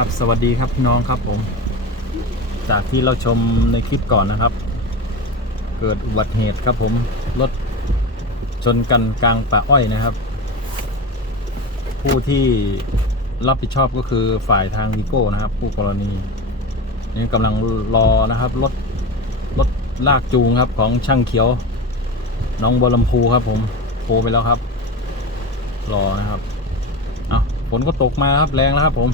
ครับสวัสดีครับพี่น้องครับผม จากที่เราชมในคลิปก่อนนะครับ เกิดอุบัติเหตุครับผมรถชนกันกลางป่าอ้อยนะครับ ผู้ที่รับผิดชอบก็คือฝ่ายทางวิโก้นะครับผู้กรณีนี่กำลังรอนะครับรถรถลากจูงครับของช่างเขียว น้องบัวลำพูครับ ผมโทรไปแล้วครับ รอนะครับเอาฝนก็ตกมาครับแรงแล้วครับผม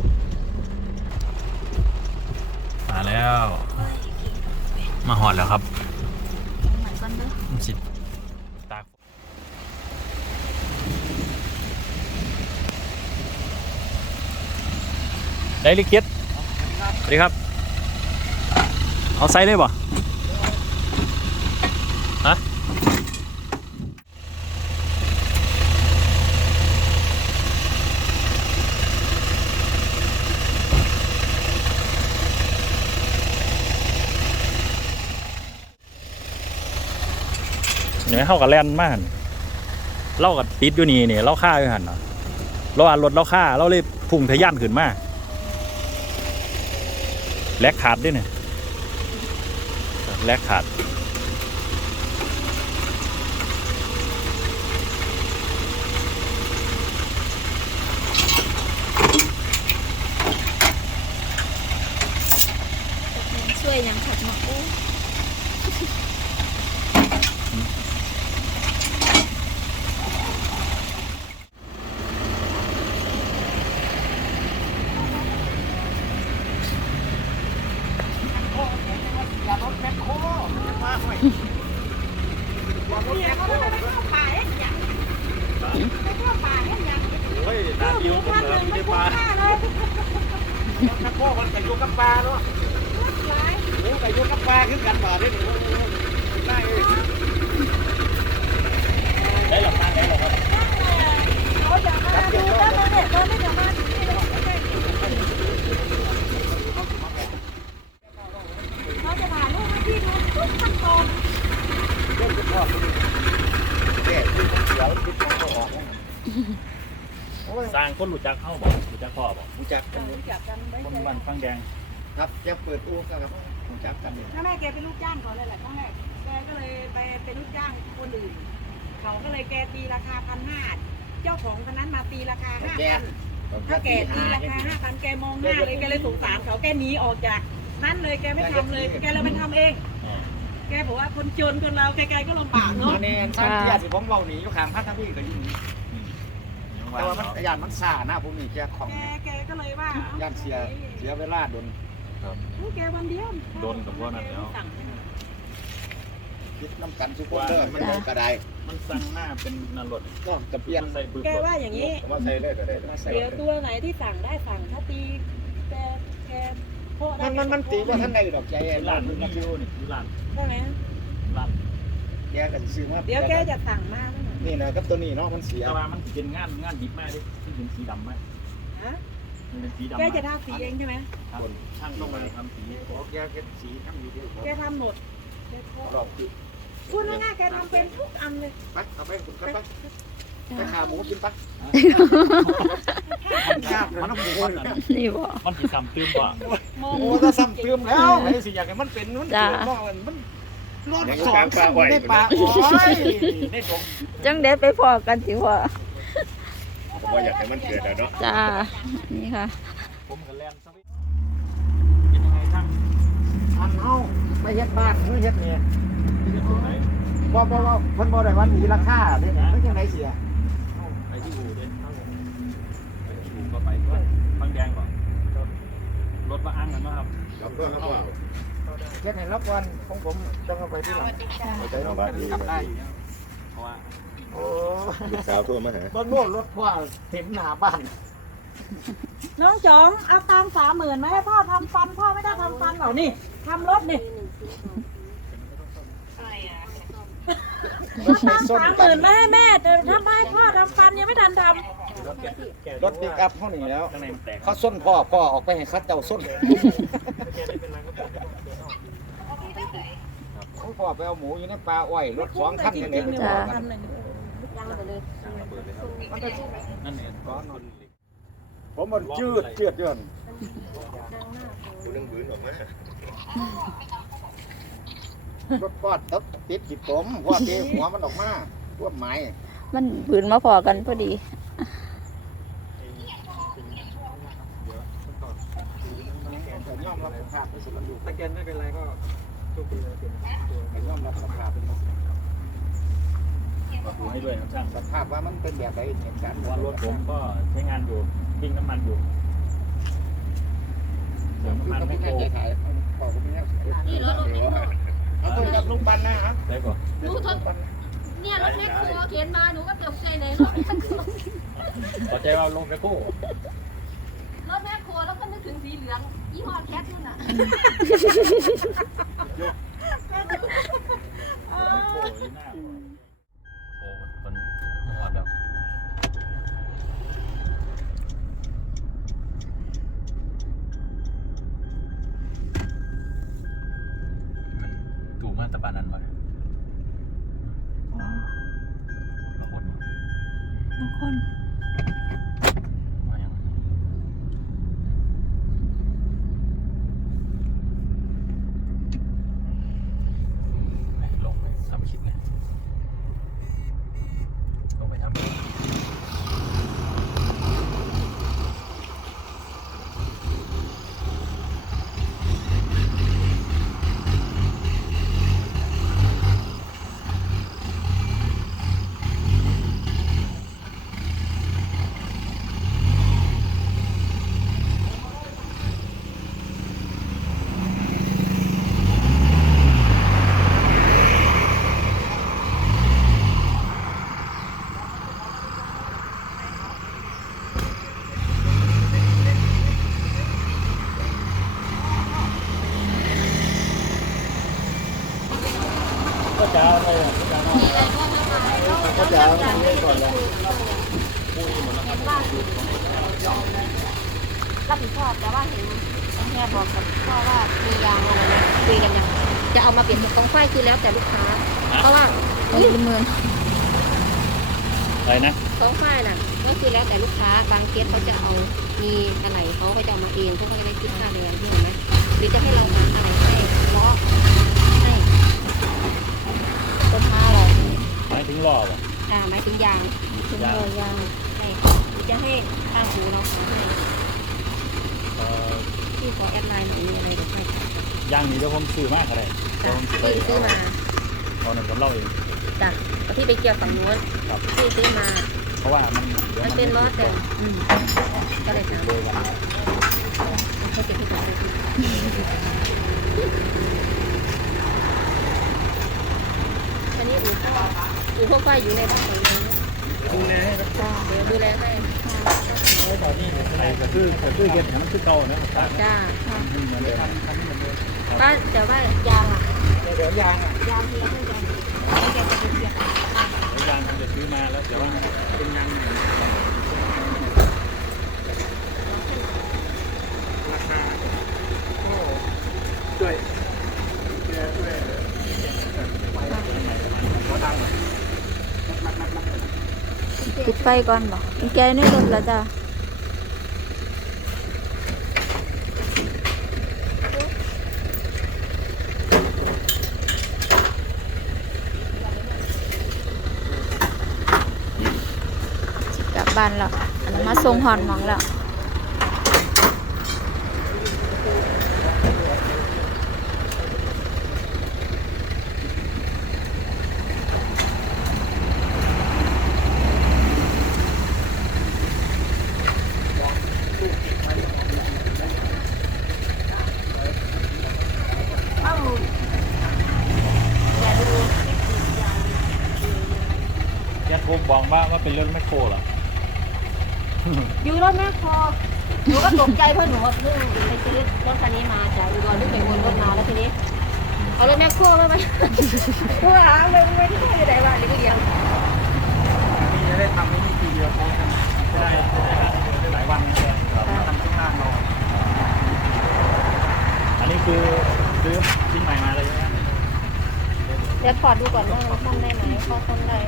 มาวมาหอดแล้วครับสิตากได้ลิเกียสวัสดีครับ เอาไซส์ได้ป่ะ เข้ากับแลนมากเล่ากับติดอยู่นี่เนี่ยเล่าค่าอยู่หันเนาะเราอ่านรถเล่าค่าเราเลยพุ่งทะยานขึ้นมาแลกขาดด้วยเนี่ยแลกขาด ช่วยยังขัดหมอกอู้ เฮ้ยตาเดียวผมเหรอ ไม่ได้ปลาถ้าพ่อมันไก่ยูกับปลาเนาะโอ้ไก่ยูกับปลาขึ้นกันป่าได้หนูได้เลยได้หรอปลาได้หรอครับเขาจะถ่ายรูปให้พี่ดูทุกขั้นตอน แก่ขึ้นเดี๋ยวคิดว่าออกโอ้ย สร้าง คนรู้จักเข้าบอกรู้จักพ่อบอกรู้จักกันรู้จักกันได้คนเลยบ้านฟังแดงครับจะเปิดตู้กันครับรู้จักกันถ้าแม่แกเป็นลูกจ้างเขาเลยแหละครั้งแรกแกก็เลยไปเป็นลูกจ้างคนอื่นเขาก็เลยแกตีราคาพันห้าเจ้าของคนนั้นมาตีราคาห้าแก่พันถ้าแกตีราคาห้าพันแกมองหน้าเลยแกเลยสงสารเขาแกหนีออกจากนั้นเลยแกไม่ทำเลยแกเลยไปทำเองอ๋อแกบอกว่าคนจนคนเราไกลๆก็ลำบากเนาะอันนี้ท่านที่ยาสิผมเบาหนีอยู่ข้างพันทั้งพี่ก็ยิง แต่ว่ามันยานมันซ่าหน้าผมนี่แกของแกแกก็เลยว่าย่านเสียเสียเวลาโดนลูกแกวันเดียวโดนกับพวกนั้นแล้วสั่งคิดน้ำกันทุกคนเด้อมันโดนกระไดมันสั่งหน้าเป็นนรกก็จะเปลี่ยนใส่บึกแกว่าอย่างนี้ ผมว่าใส่ได้ก็ได้ใส่เดี๋ยวตัวไหนที่สั่งได้สั่งถ้าตีแกแกโพะได้มันมันมันตีว่าท่านใดดอกใจไอ้ไอ้ร้าร้านนมัมันนมีมันอยู่นี่คือร้านใช่ไหมร้านแกก็สิซื้อมาเดี๋ยวแกจะสั่งมาแล้ว นะนี่นะกับตัวนี้เนาะมันเสียแต่ว่ามันสิเป็นงานงานดิบมากดิที่เป็นสีดำไหมฮะมันเป็นสีดำแกจะทาสีเองใช่ไหมครับช่างต้องมาทำสีโอ้แกแกสีทำอยู่เดียวแกทำหมดแกโพะรอบคือพูดง่ายๆแกทำเป็นทุกอันเลยไปเอาไปคุณกันไปไปขาหมูกินปะมันต้องมีคนอะนี่บ่มันสีซ้ำตื้มกว่าโมโอ้โหถ้าซ้ำเติมแล้วไอ้สิอยากให้มันเป็นมันจ้าเกิดนอกมัน รถสองขั้นในป่าโอ้ยในดงจังเด็ดไปพอกันสิพ่อผมว่าอยากให้มันเกิดอะเนาะจ้า นี่ค่ะ ผมกับแลนสวิตเป็นยังไงช่างอันเฮาไปเฮ็ดบ้านมือเฮ็ดเนี่ยเป็นตรงไหนบ่บ่บ่เพิ่นบ่ได้ว่ามีราคาเด้เนี่ยมันจังไดเสียไปที่อู่เด่นไปที่อู่ก็ไปก็ฟังแดงก่อนรถมาอ้างกันนะครับครับก็ครับว่า เฮ็ดให้รับวันของผมต้องเอาไปที่หลังไปใจน้องบ้านดีกลับได้เพราะว่าโอ้ลูกสาวโทรมาหาบ่โน่นรถพ่อเต็มหน้าบ้าน น้องจ๋องเอาตังค์สามหมื่นมาให้พ่อทำฟันพ่อไม่ได้ทำฟันเหรอนี่ทำรถนี่เอาตังค์สามหมื่นมาให้แม่แต่ทำให้พ่อทำฟันยังไม่ทันทรถปิกอัพเฮานี่แล้ว ข้างในมันแตกเขาส้นพ่อพ่อออกไปให้เขาเจ้าส้นโอ้ พ่อไปเอาหมูอยู่ในป่าอ้อยรถสองคันจรินี่งเลยๆไปเนี่ยต่อกัทำหนึ่งยังไปเลยมันก็นั่นเนี่ยก้อนนนผมมันจืดเจือดเดือนวตัวนึงบืนออกมารถฟอดตบติดขีดผมฟอดเตะหัวมันออกมาพวกไม้มันบืนมาพอกันพอดี แต่ยอมรับสภาพที่สุดมันอยู่ ตะแกนไม่เป็นไรก็โชคดีเลยเป็นตัว แต่ยอมรับสภาพเป็น ขอดู ให้ด้วยครับช่างสภาพว่ามันเป็นแบบไรเหตุการณ์ว่ารถผมก็ใช้งานอยู่วิ่งน้ำมันอยู่เดี๋ยวน้ำมันไม่โกแน่ใจถ่ายบอกว่าไม่แน่นี่รถรถแมคโครเอาตัวกับลุงปันนะครับได้ก่อนหนูทนเนี่ยรถแม่คโครเขียนมาหนูก็ตกใจในรถแม่คโครพอใจว่าลงไปกู้รถแม่คโครแล้วก็นึกถึงสีเหลืองยี่ห้อแคทนู่นน่ะโอ้ยหน้าโอ้มันหอดแบบมันถูกมา ตรบานนั้นไหมละคนทุกคน มายังไม่ลงเลยทำคลิปเนี่ยลงไปทำ ก็จะอะไรอะก็จะเอาก็จะเอาเล่นก่อนเลย รับผิดชอบแต่ว่าเห็นแม่บอกกับพ่อว่ามียางอะไรนะคุยกันยังจะเอามาเปลี่ยนเป็นกองไฟคือแล้วแต่ลูกค้า เพราะว่ามันเป็นหมื่นอะไรนะกองไฟน่ะก็คือแล้วแต่ลูกค้าบางเคสเขาจะเอามีอะไรเขาก็จะเอามาเองพวกเขาจะได้คิดค่าแรงที่เห็นไหมหรือจะให้เราหาอะไรให้ล้อให้ต้นห้าเรา หมายถึงรอบอะ อ่าหมาย ถึงยางถึงเงินยางใช่หรือจะให้ข้างหูเราหาให้เอ่อที่ขอแอดไลน์หน่อยมีอะไรเดี๋ยวให้ย่างนี้เดี๋ยวผมซื้อมากอะไรเดี๋ยวจ้ะผมไปพี่ซื้อมาเอาหนึ่งกับเล่าเองจ้ะเอาที่ไปเกี่ยวฝั่งนู้นครับพี่ซื้อมา เพราะว่ามันดี๋ยวมันเป็นล้อแต่งอืมก็เลยถามโดยวันให้เก็บที่ก่อนซื้ออันนี้อู่พ่ ออู่พ่อฝ้ายอยู่ในบ้านของเราดูแลให้ครับจ้าเดี๋ยวดูแลให้แล้วตอนนี้ไอ้กระตื้อกระตื้อเก็บของมันคือเก่านะต่างกันจ้าเหมือนเดิมบ้านแต่ว่ายางอะเดี๋ยวยางอะยางที่เราให้ยางให้แกจะไปเสียบแล้วยางผมจะซื้อมาแล้วแต่ว่าเป็นยางใหม่ราคาก็ช่วยช่วยช่วยหัวตังค์ ปิดไฟก่อนบอกแกนี่รถแล้วจ้ะกลับบ้านแล้วมาส่งหอนมองแล้ว แกโทรบอกว่าว่า เป็นรถแมคโครเหรออยู่รถแม่คอหนูก็ตกใจเพราะหนูเพิ่งไปซื้อรถคันนี้มาจากอุดรที่ไปวนรถมาแล้วทีนี้เอารถแม่โคมาไหมกูหาเลยไม่ได้ไม่ได้ว่าเดี๋ยวเดียวนี่จะได้ทำไอ้นี่ทีเดียวพร้อมกันจะได้จะได้ได้หลายวันเลยทำข้างล่างเราอันนี้คือซื้อชิ้นใหม่มาเลยใช่ไหมเดี๋ยวขอดูก่อนว่ามันซ่อมได้ไหมพอซ่อมได้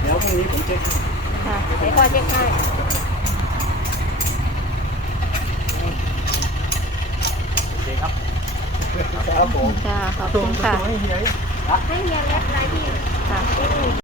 เดี๋ยวพรุ่งนี้ผมเช็คค่ะใดี๋ยวพ่อเช็คให้โอเคครับครับผม ค่ะขอบคุณค่ะ ให้เฮียแอปไลน์พี่ค่ะ